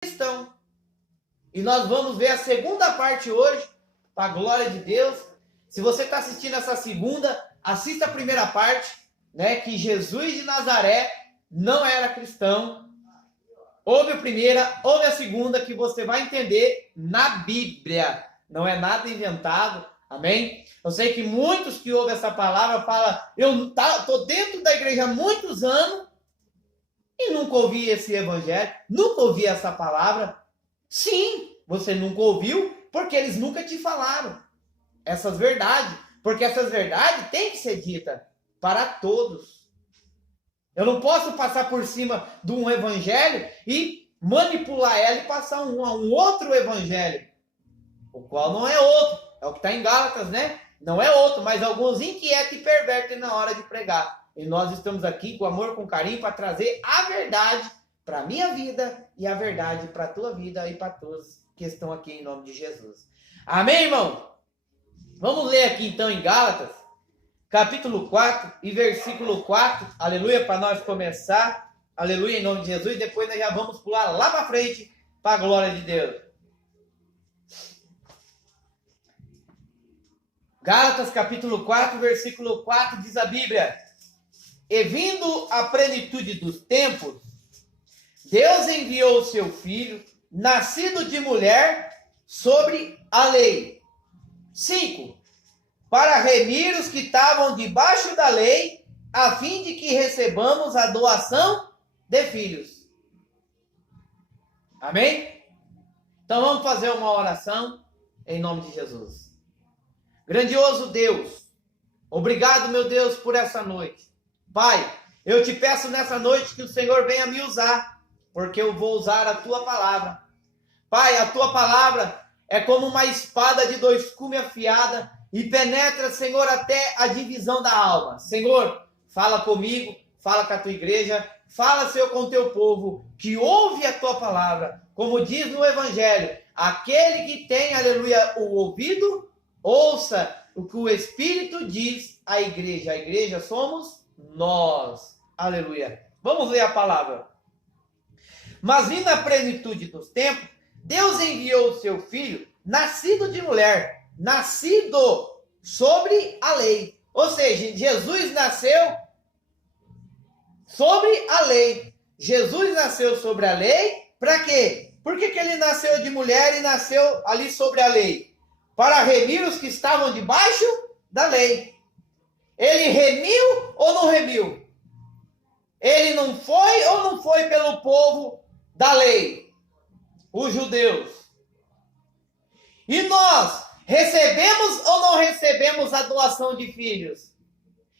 cristão. E nós vamos ver a segunda parte hoje, para a glória de Deus. Se você está assistindo essa segunda, assista a primeira parte, né? Que Jesus de Nazaré não era cristão. Ouve a primeira, ouve a segunda, que você vai entender na Bíblia. Não é nada inventado, amém? Eu sei que muitos que ouvem essa palavra falam, eu estou dentro da igreja há muitos anos e nunca ouvi esse evangelho, nunca ouvi essa palavra. Sim, você nunca ouviu, porque eles nunca te falaram essas verdades. Porque essas verdades têm que ser ditas para todos. Eu não posso passar por cima de um evangelho e manipular ela e passar a um outro evangelho, o qual não é outro. É o que está em Gálatas, né? Não é outro, mas alguns inquietos e pervertem na hora de pregar. E nós estamos aqui com amor, com carinho, para trazer a verdade para a minha vida e a verdade para a tua vida e para todos que estão aqui em nome de Jesus. Amém, irmão? Vamos ler aqui então em Gálatas, capítulo 4 e versículo 4, aleluia, para nós começar, aleluia, em nome de Jesus, depois nós já vamos pular lá para frente, para a glória de Deus. Gálatas, capítulo 4, versículo 4, diz a Bíblia: E vindo a plenitude dos tempos, Deus enviou o seu Filho, nascido de mulher, sobre a lei. 5. Para remir os que estavam debaixo da lei, a fim de que recebamos a doação de filhos. Amém? Então vamos fazer uma oração em nome de Jesus. Grandioso Deus, obrigado, meu Deus, por essa noite. Pai, eu te peço nessa noite que o Senhor venha me usar, porque eu vou usar a tua palavra. Pai, a tua palavra é como uma espada de dois gumes afiada e penetra, Senhor, até a divisão da alma. Senhor, fala comigo, fala com a tua igreja, fala, Senhor, com o teu povo, que ouve a tua palavra. Como diz no Evangelho, aquele que tem, aleluia, o ouvido, ouça o que o Espírito diz à igreja. A igreja somos nós. Aleluia. Vamos ler a palavra. Mas vindo a plenitude dos tempos, Deus enviou o seu Filho, nascido de mulher, nascido sobre a lei. Ou seja, Jesus nasceu sobre a lei. Jesus nasceu sobre a lei, para quê? Por que ele nasceu de mulher e nasceu ali sobre a lei? Para remir os que estavam debaixo da lei. Ele remiu ou não remiu? Ele não foi ou não foi pelo povo da lei? Os judeus. E nós recebemos ou não recebemos a doação de filhos?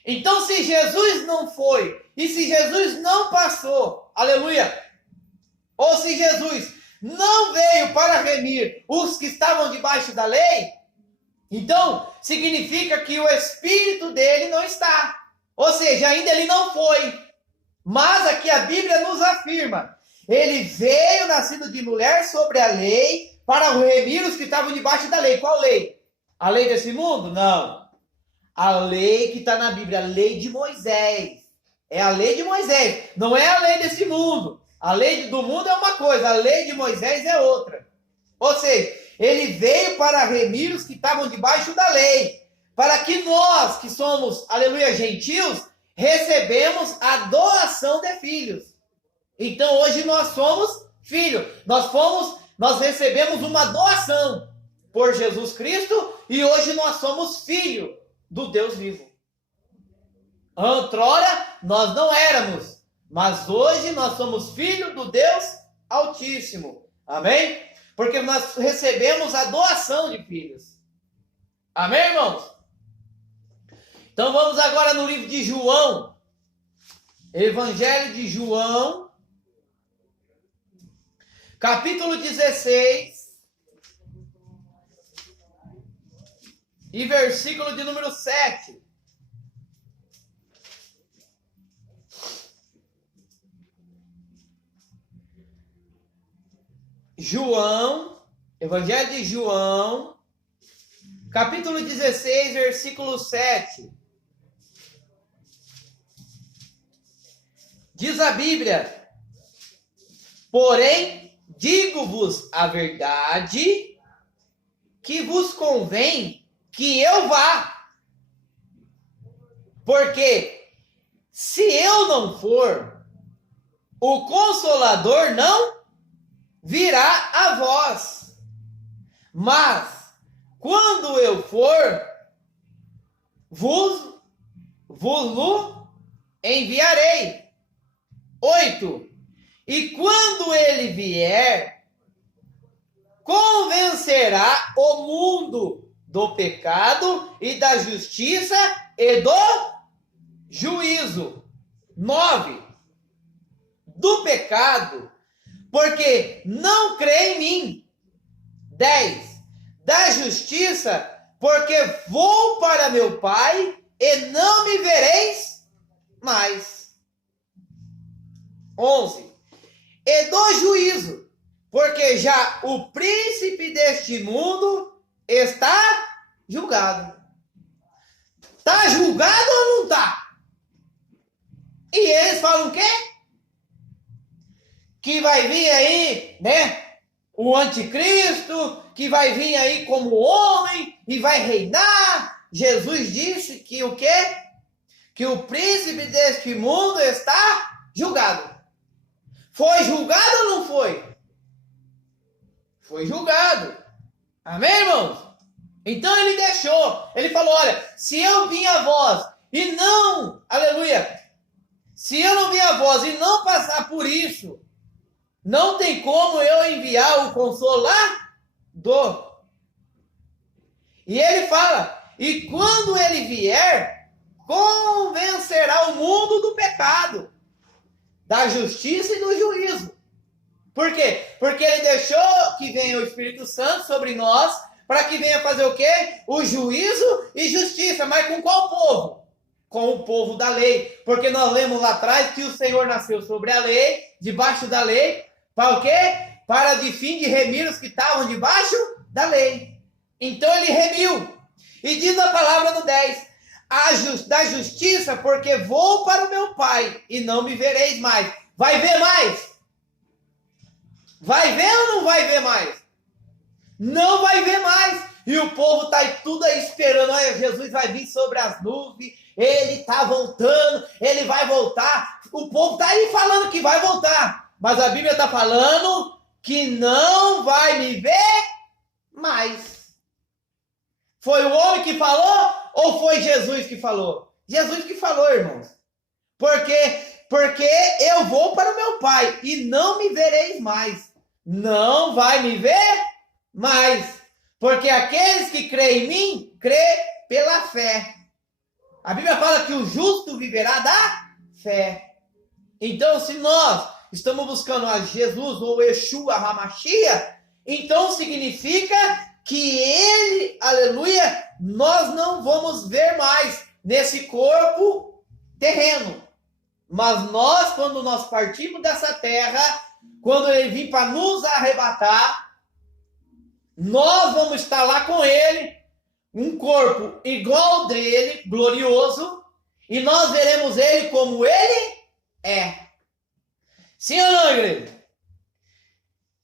Então, se Jesus não foi, e se Jesus não passou, aleluia, ou se Jesus não veio para remir os que estavam debaixo da lei, então significa que o Espírito dele não está. Ou seja, ainda ele não foi. Mas aqui a Bíblia nos afirma: ele veio nascido de mulher sobre a lei para remir os que estavam debaixo da lei. Qual lei? A lei desse mundo? Não. A lei que está na Bíblia, a lei de Moisés. É a lei de Moisés. Não é a lei desse mundo. A lei do mundo é uma coisa, a lei de Moisés é outra. Ou seja, ele veio para remir os que estavam debaixo da lei, para que nós, que somos, aleluia, gentios, recebemos a doação de filhos. Então hoje nós somos filhos. Nós recebemos uma doação por Jesus Cristo e hoje nós somos filhos do Deus vivo. Outrora nós não éramos, mas hoje nós somos filhos do Deus Altíssimo. Amém? Porque nós recebemos a doação de filhos. Amém, irmãos? Então vamos agora no livro de João. Evangelho de João, capítulo 16, e versículo de número 7. João, Evangelho de João, capítulo 16, versículo 7. Diz a Bíblia: porém, digo-vos a verdade, que vos convém que eu vá. Porque se eu não for, o Consolador não virá a vós. Mas, quando eu for, vos-lo enviarei. 8. E quando ele vier, convencerá o mundo do pecado e da justiça e do juízo. 9. Do pecado, porque não crê em mim. 10. Da justiça, porque vou para meu Pai e não me vereis mais. 11. E do juízo, porque já o príncipe deste mundo está julgado. Está julgado ou não está? E eles falam o quê? Que vai vir aí, né? O anticristo, que vai vir aí como homem e vai reinar. Jesus disse que o quê? Que o príncipe deste mundo está julgado. Foi julgado ou não foi? Foi julgado. Amém, irmãos? Então ele deixou. Ele falou, olha, se eu vim a vós e não, aleluia, se eu não vim a vós e não passar por isso, não tem como eu enviar o Consolador. E ele fala, e quando ele vier, convencerá o mundo do pecado, da justiça e do juízo. Por quê? Porque ele deixou que venha o Espírito Santo sobre nós, para que venha fazer o quê? O juízo e justiça. Mas com qual povo? Com o povo da lei. Porque nós lemos lá atrás que o Senhor nasceu sobre a lei, debaixo da lei, para o quê? Para de fim de remir os que estavam debaixo da lei. Então ele remiu. E diz a palavra no 10, da justiça, porque vou para o meu Pai e não me vereis mais. Vai ver mais? Vai ver ou não vai ver mais? Não vai ver mais. E o povo está tudo aí esperando. Olha, Jesus vai vir sobre as nuvens. Ele está voltando. Ele vai voltar. O povo está aí falando que vai voltar. Mas a Bíblia está falando que não vai me ver mais. Foi o homem que falou ou foi Jesus que falou? Jesus que falou, irmãos. Porque eu vou para o meu Pai e não me vereis mais. Não vai me ver mais. Porque aqueles que creem em mim, crê pela fé. A Bíblia fala que o justo viverá da fé. Então, se nós estamos buscando a Jesus ou Yeshua HaMashiach, então significa que ele, aleluia, nós não vamos ver mais nesse corpo terreno. Mas nós, quando nós partimos dessa terra, quando ele vir para nos arrebatar, nós vamos estar lá com ele, um corpo igual ao dele, glorioso, e nós veremos ele como ele é. Sim ou não, igreja?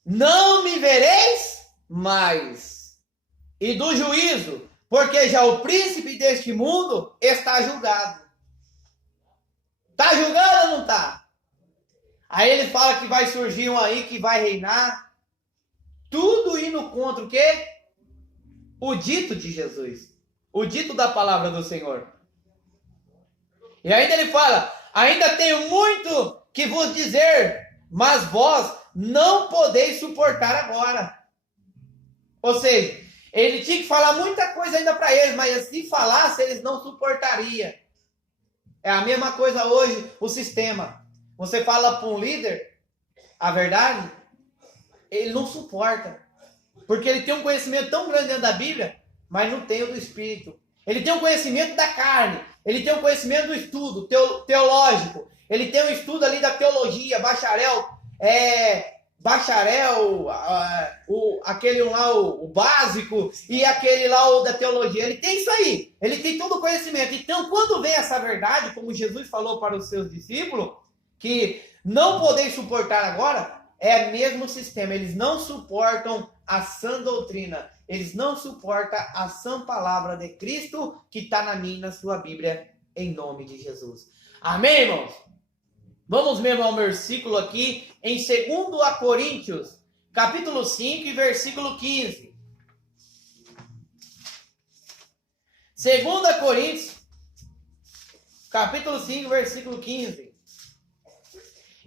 Não me vereis mais. E do juízo, porque já o príncipe deste mundo está julgado. Está julgado ou não está? Aí ele fala que vai surgir um aí que vai reinar. Tudo indo contra o quê? O dito de Jesus. O dito da palavra do Senhor. E ainda ele fala, ainda tenho muito que vos dizer, mas vós não podeis suportar agora. Ou seja, ele tinha que falar muita coisa ainda para eles, mas se falasse, eles não suportariam. É a mesma coisa hoje, o sistema. Você fala para um líder a verdade, ele não suporta. Porque ele tem um conhecimento tão grande dentro da Bíblia, mas não tem o do Espírito. Ele tem um conhecimento da carne, ele tem um conhecimento do estudo teológico, ele tem um estudo ali da teologia, bacharel, aquele lá, o básico, e aquele lá, o da teologia. Ele tem isso aí, ele tem todo o conhecimento. Então, quando vem essa verdade, como Jesus falou para os seus discípulos, que não podeis suportar agora, é o mesmo sistema. Eles não suportam a sã doutrina. Eles não suportam a sã palavra de Cristo que está na minha e na sua Bíblia, em nome de Jesus. Amém, irmãos? Vamos mesmo ao versículo aqui, em 2 Coríntios, capítulo 5 e versículo 15. 2 Coríntios, capítulo 5, versículo 15.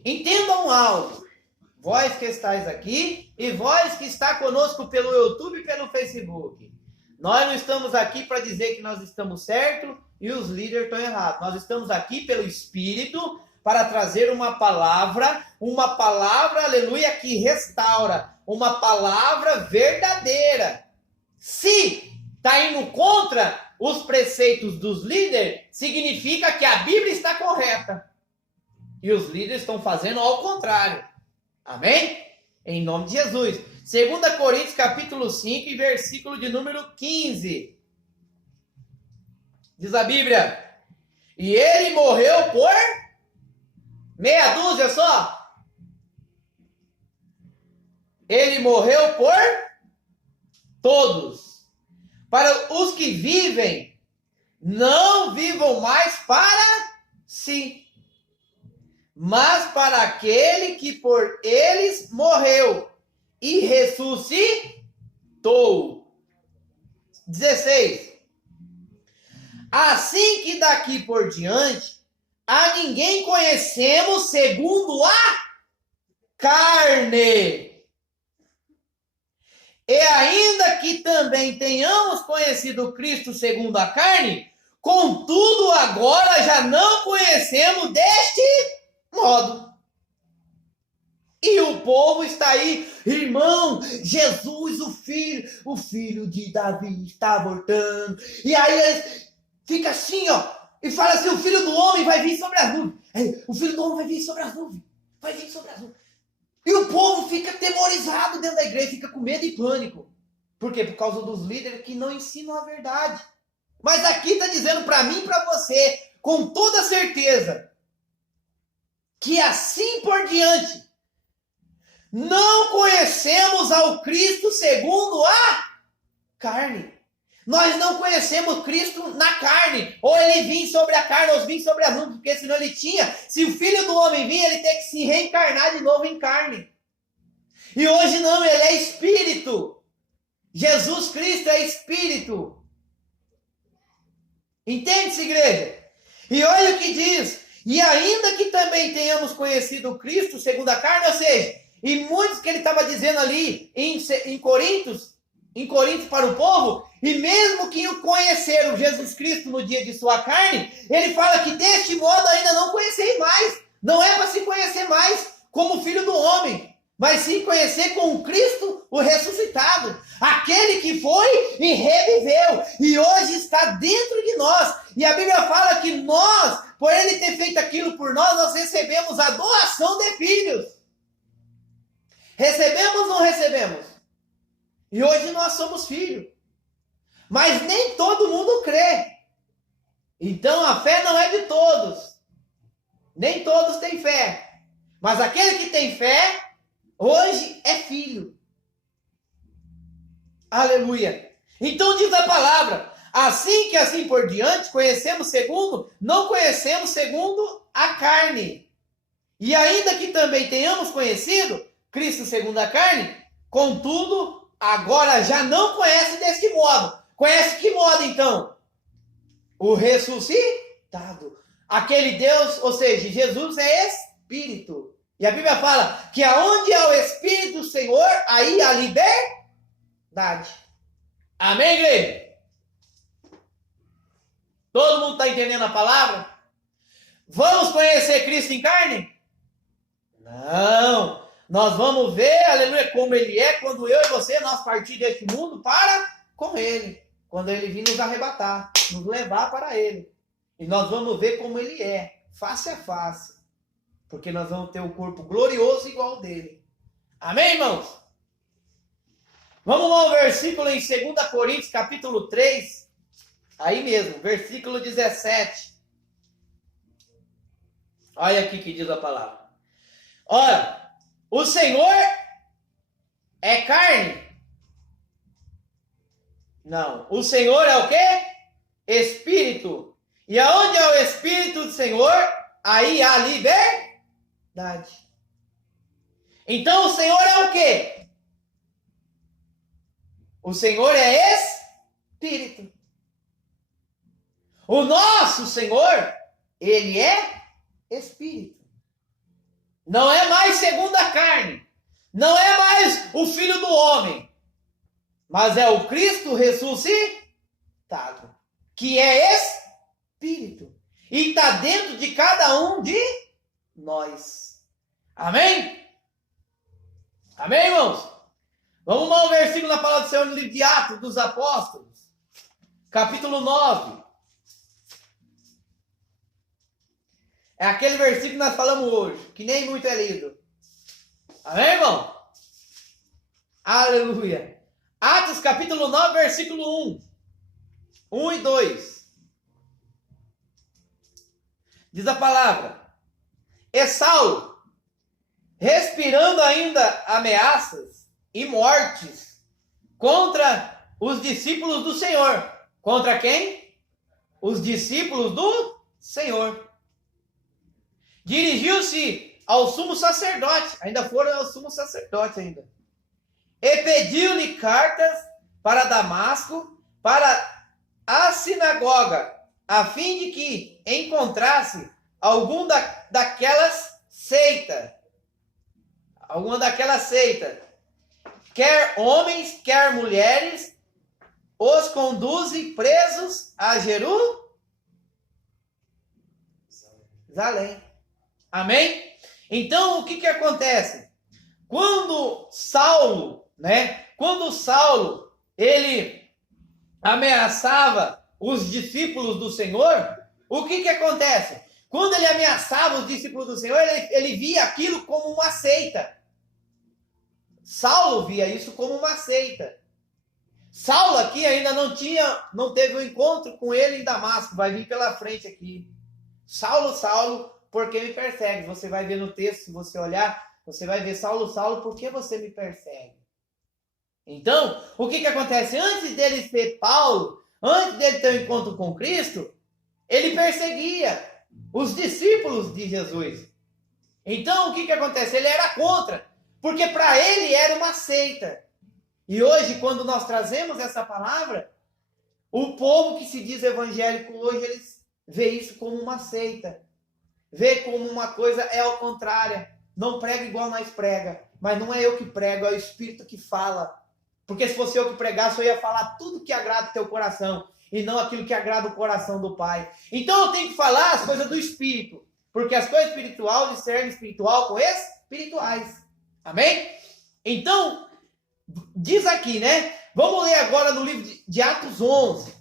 Entendam algo, vós que estáis aqui e vós que está conosco pelo YouTube e pelo Facebook. Nós não estamos aqui para dizer que nós estamos certos e os líderes estão errados. Nós estamos aqui pelo Espírito para trazer uma palavra, aleluia, que restaura, uma palavra verdadeira. Se está indo contra os preceitos dos líderes, significa que a Bíblia está correta. E os líderes estão fazendo ao contrário. Amém? Em nome de Jesus. 2 Coríntios, capítulo 5, e versículo de número 15. Diz a Bíblia: e ele morreu por meia dúzia só. Ele morreu por todos. Para os que vivem, não vivam mais para si, mas para aquele que por eles morreu e ressuscitou. 16. Assim que daqui por diante, a ninguém conhecemos segundo a carne. E ainda que também tenhamos conhecido Cristo segundo a carne, contudo agora já não conhecemos deste modo. E o povo está aí, irmão, Jesus, o filho de Davi está voltando. E aí eles ficam assim, ó, e fala assim: o filho do homem vai vir sobre as nuvens. O filho do homem vai vir sobre as nuvens. Vai vir sobre as nuvens. E o povo fica atemorizado dentro da igreja, fica com medo e pânico. Por quê? Por causa dos líderes que não ensinam a verdade. Mas aqui está dizendo para mim e para você, com toda certeza, que assim por diante, não conhecemos ao Cristo segundo a carne. Nós não conhecemos Cristo na carne. Ou ele vinha sobre a carne, ou vinha sobre a nuvem, porque senão ele tinha. Se o Filho do Homem vir, ele tem que se reencarnar de novo em carne. E hoje não, ele é Espírito. Jesus Cristo é Espírito. Entende-se, igreja? E olha o que diz: e ainda que também tenhamos conhecido Cristo segundo a carne, ou seja, e muitos que ele estava dizendo ali em Coríntios para o povo, e mesmo que o conheceram Jesus Cristo no dia de sua carne, ele fala que deste modo ainda não conheceis mais. Não é para se conhecer mais como Filho do Homem, mas sim conhecer com Cristo o ressuscitado, aquele que foi e reviveu, e hoje está dentro de nós. E a Bíblia fala que nós, por ele ter feito aquilo por nós, nós recebemos a doação de filhos. Recebemos ou não recebemos? E hoje nós somos filhos. Mas nem todo mundo crê. Então a fé não é de todos. Nem todos têm fé. Mas aquele que tem fé, hoje é filho. Aleluia. Então diz a palavra: assim que assim por diante, conhecemos segundo, não conhecemos segundo a carne. E ainda que também tenhamos conhecido Cristo segundo a carne, contudo, agora já não conhece deste modo. Conhece que modo então? O ressuscitado. Aquele Deus, ou seja, Jesus é Espírito. E a Bíblia fala que aonde é o Espírito do Senhor, aí há liberdade. Amém, igreja? Todo mundo está entendendo a palavra? Vamos conhecer Cristo em carne? Não. Nós vamos ver, aleluia, como ele é quando eu e você, nós partir deste mundo para com ele. Quando ele vir nos arrebatar, nos levar para ele. E nós vamos ver como ele é, face a face. Porque nós vamos ter um corpo glorioso igual ao dele. Amém, irmãos? Vamos lá ao versículo em 2 Coríntios, capítulo 3. Aí mesmo, versículo 17. Olha aqui que diz a palavra. Ora, O Senhor é carne? Não. O Senhor é o quê? Espírito. E aonde é o Espírito do Senhor, aí há liberdade. Então o Senhor é o quê? O Senhor é Espírito. O nosso Senhor, ele é Espírito. Não é mais segundo a carne. Não é mais o Filho do homem. Mas é o Cristo ressuscitado. Que é Espírito. E está dentro de cada um de nós. Amém? Amém, irmãos? Vamos lá ao versículo da palavra do Senhor no livro de Atos dos Apóstolos. Capítulo 9. É aquele versículo que nós falamos hoje, que nem muito é lido. Amém, irmão? Aleluia. Atos capítulo 9, versículo 1. 1 e 2. Diz a palavra. E Saulo, respirando ainda ameaças e mortes contra os discípulos do Senhor. Contra quem? Os discípulos do Senhor. Dirigiu-se ao sumo sacerdote, ainda foram ao sumo sacerdote ainda, e pediu-lhe cartas para Damasco, para a sinagoga, a fim de que encontrasse alguma daquelas seitas, quer homens, quer mulheres, os conduze presos a Jerusalém. Amém? Então, o que acontece? Quando Saulo, ele ameaçava os discípulos do Senhor, o que acontece? Quando ele ameaçava os discípulos do Senhor, ele via aquilo como uma seita. Saulo via isso como uma seita. Saulo aqui ainda não teve um encontro com ele em Damasco, vai vir pela frente aqui. Saulo, Saulo, por que me persegue? Você vai ver no texto, se você olhar, você vai ver Saulo, Saulo, por que você me persegue? Então, o que acontece? Antes dele ser Paulo, antes dele ter um encontro com Cristo, ele perseguia os discípulos de Jesus. Então, o que acontece? Ele era contra, porque para ele era uma seita. E hoje, quando nós trazemos essa palavra, o povo que se diz evangélico hoje, eles vê isso como uma seita. Vê como uma coisa é ao contrário. Não prega igual nós prega. Mas não é eu que prego, é o Espírito que fala. Porque se fosse eu que pregasse, eu ia falar tudo que agrada o teu coração. E não aquilo que agrada o coração do Pai. Então eu tenho que falar as coisas do Espírito. Porque as coisas espirituais discernem espiritual com espirituais. Amém? Então, diz aqui, né? Vamos ler agora no livro de Atos 11.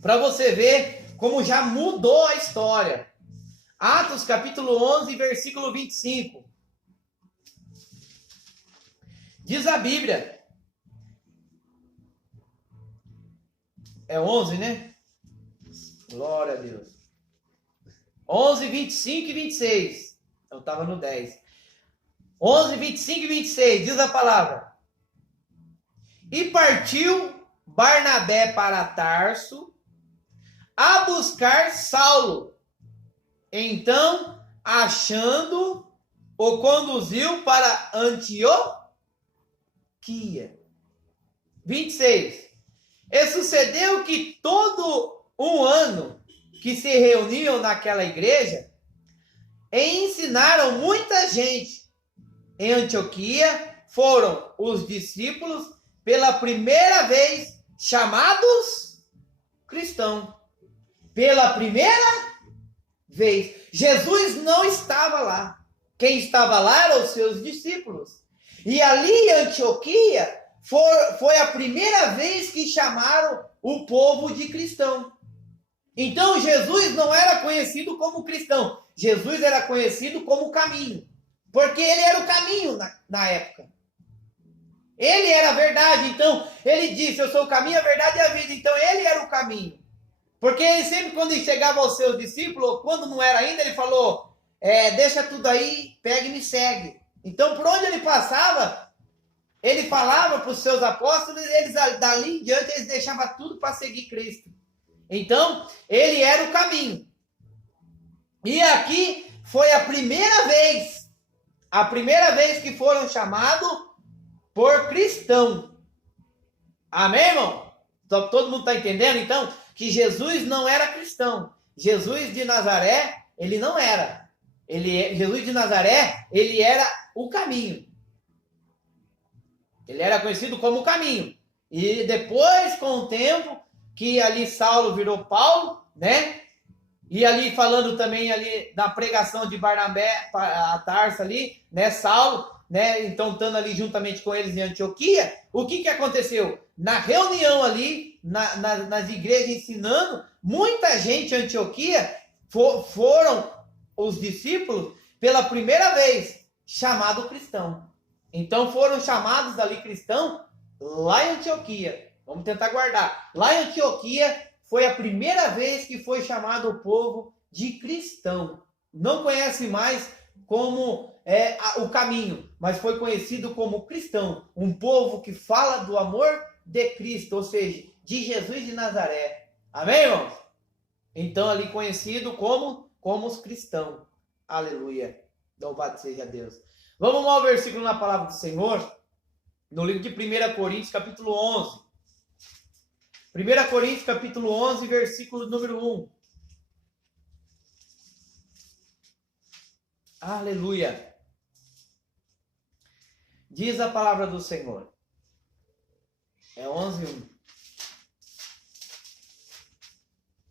Para você ver como já mudou a história. Atos capítulo 11, versículo 25. Diz a Bíblia. É 11, né? Glória a Deus. 11, 25 e 26. Eu estava no 10. 11, 25 e 26. Diz a palavra. E partiu Barnabé para Tarso a buscar Saulo. Então, achando, o conduziu para Antioquia. 26. E sucedeu que todo um ano que se reuniam naquela igreja, e ensinaram muita gente. Em Antioquia foram os discípulos pela primeira vez chamados cristãos. Pela primeira vez. Jesus não estava lá. Quem estava lá eram os seus discípulos. E ali em Antioquia foi a primeira vez que chamaram o povo de cristão. Então Jesus não era conhecido como cristão. Jesus era conhecido como caminho. Porque ele era o caminho na época. Ele era a verdade. Então ele disse, eu sou o caminho, a verdade e a vida. Então ele era o caminho. Porque ele sempre, quando ele chegava aos seus discípulos, quando não era ainda, ele falou, deixa tudo aí, pega e me segue. Então, por onde ele passava, ele falava para os seus apóstolos, eles dali em diante, eles deixavam tudo para seguir Cristo. Então, ele era o caminho. E aqui foi a primeira vez que foram chamados por cristão. Amém, irmão? Todo mundo está entendendo, então, que Jesus não era cristão. Jesus de Nazaré, ele não era. Jesus de Nazaré, ele era o caminho. Ele era conhecido como o caminho. E depois, com o tempo, que ali Saulo virou Paulo, né? E ali falando também ali da pregação de Barnabé a Tarso ali, né? Saulo, né? Então estando ali juntamente com eles em Antioquia, o que aconteceu? Na reunião ali, nas igrejas ensinando, muita gente em Antioquia foram os discípulos pela primeira vez chamado cristão. Então foram chamados ali cristão lá em Antioquia. Vamos tentar guardar. Lá em Antioquia foi a primeira vez que foi chamado o povo de cristão. Não conhece mais como o caminho, mas foi conhecido como cristão. Um povo que fala do amor de Cristo, ou seja, de Jesus de Nazaré. Amém, irmãos? Então ali conhecido como os cristãos. Aleluia. Louvado seja Deus. Vamos ao versículo na palavra do Senhor, no livro de 1 Coríntios, capítulo 11. 1 Coríntios, capítulo 11, versículo número 1. Aleluia. Diz a palavra do Senhor. É 11, 1.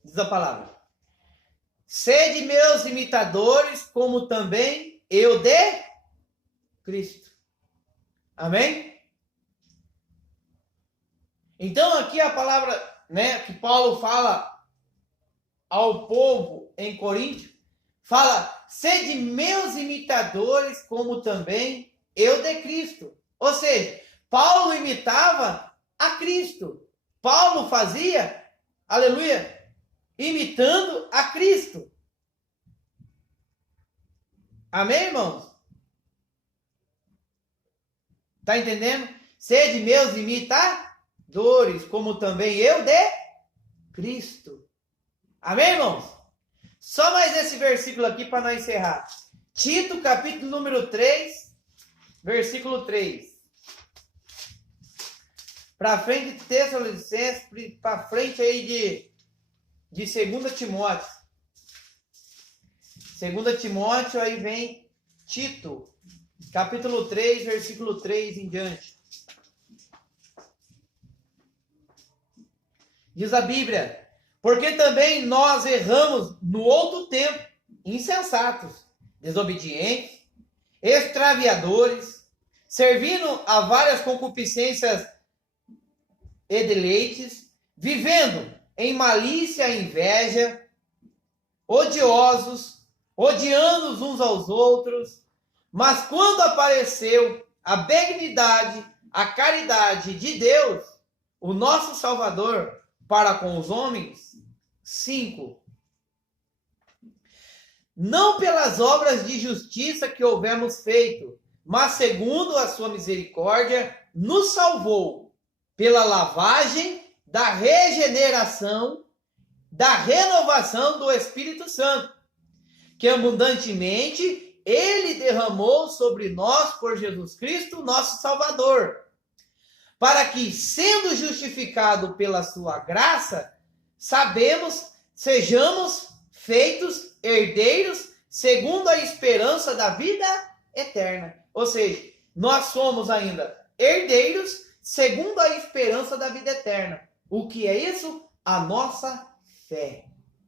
Diz a palavra. Sede meus imitadores, como também eu de Cristo. Amém? Então aqui a palavra, né, que Paulo fala ao povo em Coríntio, fala, sede meus imitadores, como também eu de Cristo. Ou seja, Paulo imitava a Cristo. Paulo fazia, aleluia, imitando a Cristo. Amém, irmãos? Tá entendendo? Sede meus imitadores, como também eu de Cristo. Amém, irmãos? Só mais esse versículo aqui para nós encerrar. Tito, capítulo número 3, versículo 3. Para frente de Tessalonicenses, para frente aí de 2 Timóteo. 2 Timóteo, aí vem Tito, capítulo 3, versículo 3 em diante. Diz a Bíblia, porque também nós erramos no outro tempo, insensatos, desobedientes, extraviadores, servindo a várias concupiscências e deleites, vivendo em malícia e inveja, odiosos, odiando uns aos outros. Mas quando apareceu a benignidade, a caridade de Deus, o nosso Salvador, para com os homens, 5. Não pelas obras de justiça que houvemos feito, mas segundo a sua misericórdia, nos salvou pela lavagem da regeneração, da renovação do Espírito Santo, que abundantemente ele derramou sobre nós por Jesus Cristo, nosso Salvador, para que, sendo justificado pela sua graça, sejamos feitos herdeiros segundo a esperança da vida eterna. Ou seja, nós somos ainda herdeiros segundo a esperança da vida eterna. O que é isso? A nossa fé,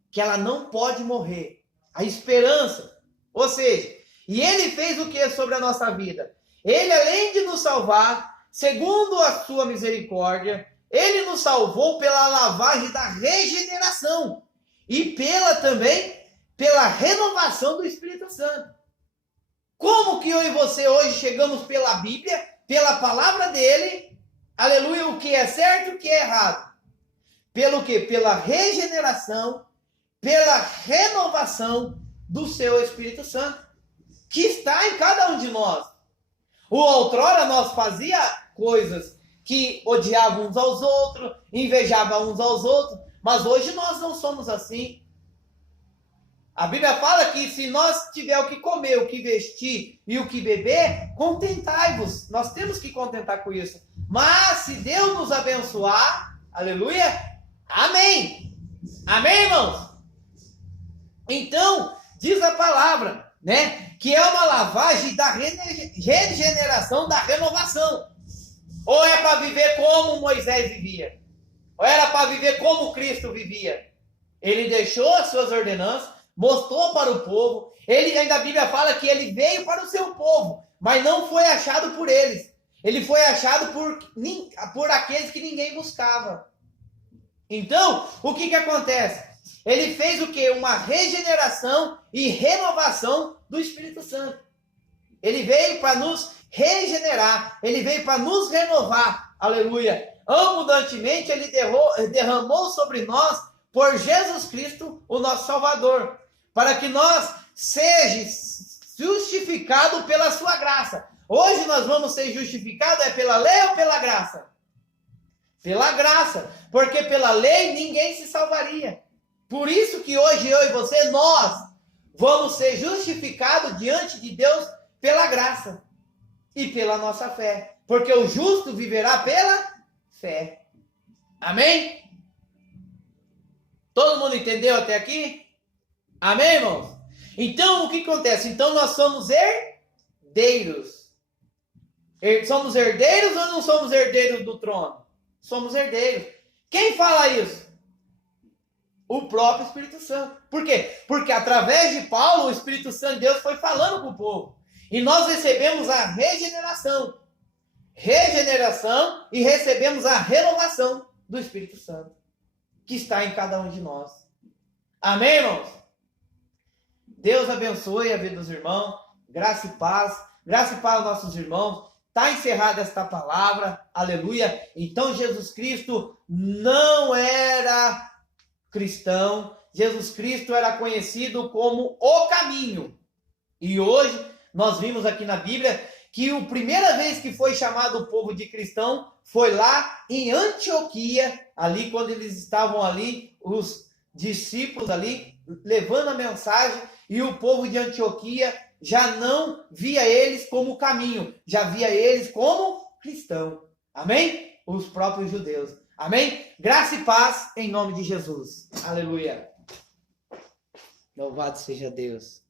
que ela não pode morrer. A esperança. Ou seja, e ele fez o que sobre a nossa vida? Ele, além de nos salvar, segundo a sua misericórdia, ele nos salvou pela lavagem da regeneração e pela renovação do Espírito Santo. Como que eu e você hoje chegamos pela Bíblia, pela palavra dele, aleluia, o que é certo e o que é errado? Pelo quê? Pela regeneração, pela renovação do seu Espírito Santo, que está em cada um de nós. O outrora nós fazia coisas que odiavam uns aos outros, invejavam uns aos outros, mas hoje nós não somos assim. A Bíblia fala que se nós tiver o que comer, o que vestir e o que beber, contentai-vos. Nós temos que contentar com isso. Mas se Deus nos abençoar, aleluia, amém. Amém, irmãos? Então, diz a palavra, né, que é uma lavagem da regeneração, da renovação. Ou é para viver como Moisés vivia, ou era para viver como Cristo vivia. Ele deixou as suas ordenanças, mostrou para o povo. Ele, ainda a Bíblia fala que ele veio para o seu povo, mas não foi achado por eles. Ele foi achado por aqueles que ninguém buscava. Então, o que acontece? Ele fez o quê? Uma regeneração e renovação do Espírito Santo. Ele veio para nos regenerar, ele veio para nos renovar. Aleluia. Abundantemente ele derramou sobre nós, por Jesus Cristo, o nosso Salvador, para que nós sejamos justificados pela sua graça. Hoje nós vamos ser justificados pela lei ou pela graça? Pela graça, porque pela lei ninguém se salvaria. Por isso que hoje eu e você, nós vamos ser justificados diante de Deus pela graça e pela nossa fé, porque o justo viverá pela fé. Amém? Todo mundo entendeu até aqui? Amém, irmãos? Então, o que acontece? Então, nós somos herdeiros. Somos herdeiros ou não somos herdeiros do trono? Somos herdeiros. Quem fala isso? O próprio Espírito Santo. Por quê? Porque através de Paulo, o Espírito Santo de Deus foi falando com o povo. E nós recebemos a regeneração. Regeneração e recebemos a renovação do Espírito Santo, que está em cada um de nós. Amém, irmãos? Deus abençoe a vida dos irmãos. Graça e paz. Graça e paz aos nossos irmãos. Está encerrada esta palavra. Aleluia. Então, Jesus Cristo não era cristão. Jesus Cristo era conhecido como o caminho. E hoje, nós vimos aqui na Bíblia que a primeira vez que foi chamado o povo de cristão foi lá em Antioquia, ali quando eles estavam ali, os discípulos ali, levando a mensagem, e o povo de Antioquia já não via eles como caminho, já via eles como cristão. Amém? Os próprios judeus. Amém? Graça e paz em nome de Jesus. Aleluia. Louvado seja Deus.